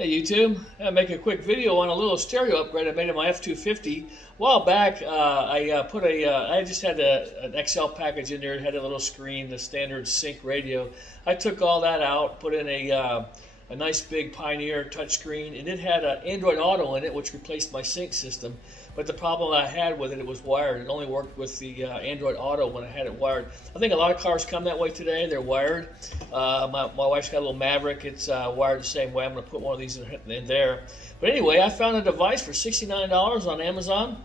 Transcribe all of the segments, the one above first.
Hey YouTube, I make a quick video on a little stereo upgrade I made on my F250. A while back, I just had an XL package in there. It had a little screen, the standard sync radio. I took all that out, put in a nice big Pioneer touchscreen, and it had an Android Auto in it, which replaced my sync system. But the problem I had with it, it was wired. It only worked with the Android Auto when I had it wired. I think a lot of cars come that way today. They're wired. My wife's got a little Maverick. It's wired the same way. I'm going to put one of these in there. But anyway, I found a device for $69 on Amazon.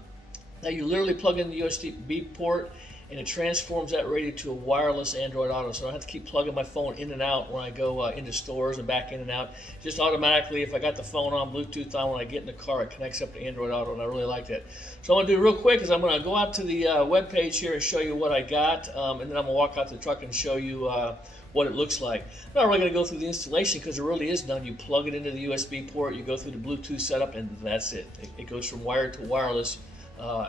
Now you literally plug in the USB port and it transforms that radio to a wireless Android Auto. So I don't have to keep plugging my phone in and out when I go into stores and back in and out. Just automatically, if I got the phone on Bluetooth on, when I get in the car, it connects up to Android Auto, and I really like that. So what I'm going to do real quick is I'm going to go out to the web page here and show you what I got, and then I'm going to walk out to the truck and show you what it looks like. I'm not really going to go through the installation because there really is none. You plug it into the USB port, you go through the Bluetooth setup, and that's it. It goes from wired to wireless.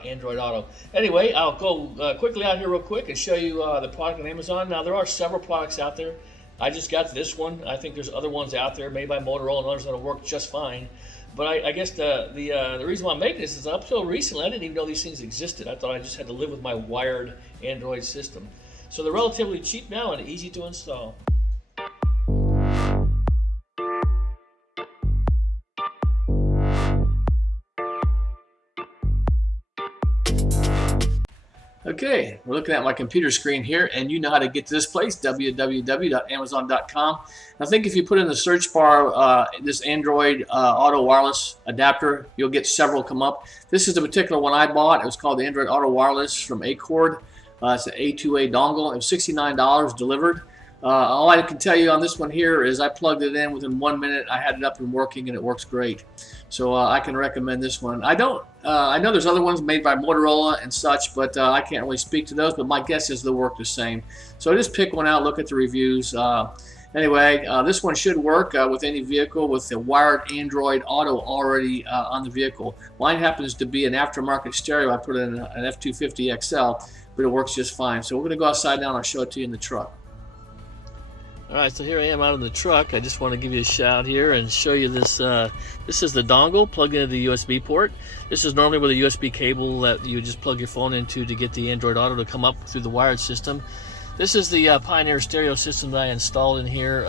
Android Auto. Anyway, I'll go quickly out here real quick and show you the product on Amazon. Now there are several products out there. I just got this one. I think there's other ones out there made by Motorola and others that'll work just fine. But I guess the reason why I'm making this is up until recently I didn't even know these things existed. I thought I just had to live with my wired Android system. So they're relatively cheap now and easy to install. Okay, we're looking at my computer screen here, and you know how to get to this place, www.amazon.com. I think if you put in the search bar this Android Auto Wireless adapter, you'll get several come up. This is the particular one I bought. It was called the Android Auto Wireless from Acord. It's an A2A dongle. It was $69 delivered. All I can tell you on this one here is I plugged it in within 1 minute. I had it up and working, and it works great. So I can recommend this one. I know there's other ones made by Motorola and such, but I can't really speak to those. But my guess is they'll work the same. So just pick one out, look at the reviews. Anyway, this one should work with any vehicle with the wired Android Auto already on the vehicle. Mine happens to be an aftermarket stereo. I put in an F250 XL, but it works just fine. So we're going to go outside now, and I'll show it to you in the truck. Alright, so here I am out in the truck. I just want to give you a shout here and show you this. This is the dongle plugged into the USB port. This is normally with a USB cable that you just plug your phone into to get the Android Auto to come up through the wired system. This is the Pioneer stereo system that I installed in here.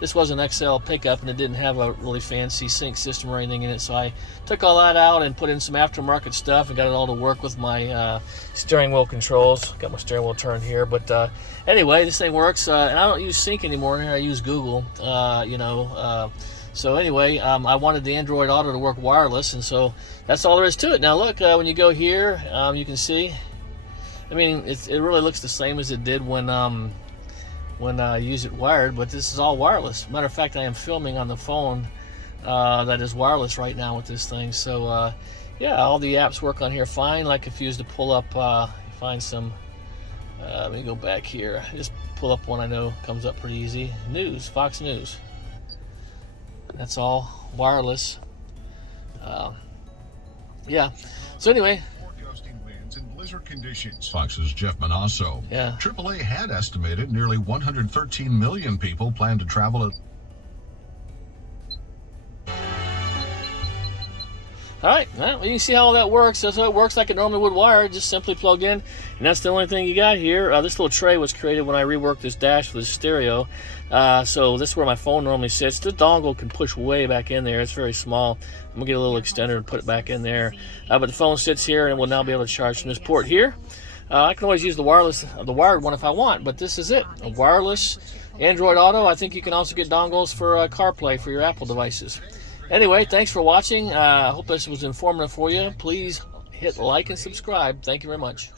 This was an XL pickup and it didn't have a really fancy sync system or anything in it, so I took all that out and put in some aftermarket stuff and got it all to work with my steering wheel controls. Got my steering wheel turned here, but anyway, this thing works. And I don't use sync anymore. I use Google. So anyway, I wanted the Android Auto to work wireless, and so that's all there is to it. Now look, when you go here, you can see. I mean, it really looks the same as it did when I use it wired, but this is all wireless. Matter of fact, I am filming on the phone that is wireless right now with this thing. So yeah, all the apps work on here fine. Like if you use to pull up, find some. Let me go back here. Just pull up one I know comes up pretty easy. News, Fox News. That's all wireless. Yeah. So anyway. Blizzard conditions. Fox's Jeff Manasso. Yeah. AAA had estimated nearly 113 million people plan to travel at. Alright, well, you can see how all that works. That's how it works like it normally would wired, just simply plug in. And that's the only thing you got here. This little tray was created when I reworked this dash with the stereo. So this is where my phone normally sits. The dongle can push way back in there. It's very small. I'm going to get a little extender and put it back in there. But the phone sits here and will now be able to charge from this port here. I can always use the wired one if I want, but this is it. A wireless Android Auto. I think you can also get dongles for CarPlay for your Apple devices. Anyway, thanks for watching. I hope this was informative for you. Please hit like and subscribe. Thank you very much.